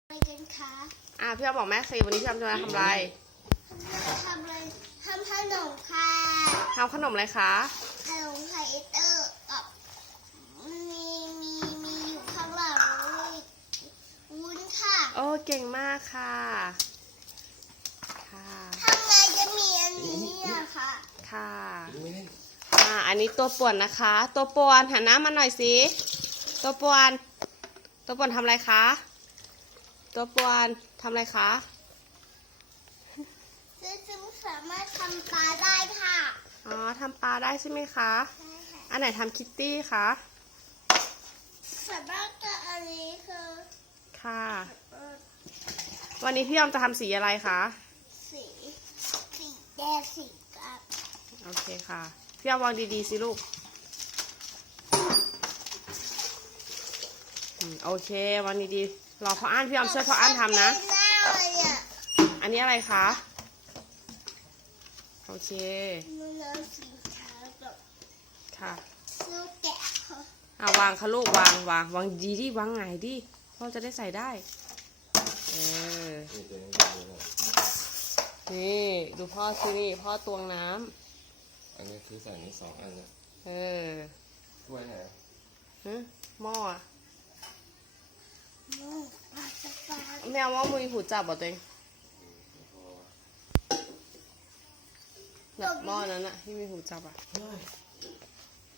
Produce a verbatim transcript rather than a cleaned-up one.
อะไรกันคะอ่ะพี่อ้อมบอกแม่สิวันนี้พี่อ้อมจะมาทำอะไรทำอะไรทำขนมค่ะทำขนมอะไรคะขนมไข่เตอร์กับมีมีมีอยู่ข้างหลังวุ้นค่ะโอ้เก่งมากค่ะค่ะทำไงจะมีอันนี้อะคะค่ะอ่าอันนี้ตัวป่วนนะคะ ตัวป่วนหันหน้ามาหน่อยสิตัวป่วนตัวป่วนทำอะไรคะตัวป่วนทำอะไรคะซึ่งซึ่งสามารถทำปลาได้ค่ะอ๋อทำปลาได้ใช่ไหมคะใช่ค่ะอันไหนทำคิตตี้คะสำหรับตัวอันนี้คือค่ะวันนี้พี่ออมจะทำสีอะไรคะสีสีแดงสีกับโอเคค่ะพี่ออมวางดีๆสิลูกโอเควางดีๆรอพ่ออ่านพี่ออมช่วยพ่ออ่านทำนะอันนี้อะไรคะโอเคค่ะลูกแกะค่ะอ่าวางค่ะลูกวางวางวางดีดิวางไงดิพ่อจะได้ใส่ได้เออนี่ดูพ่อสินี่พ่อตวงน้ำอันนี้คือใส่นี้สองอันนะเออถ้วยไหนฮะหม้อแมวว่ามือหูจับบ่ตัวเองแบบหม้อนั้นอะที่มีหูจับอะ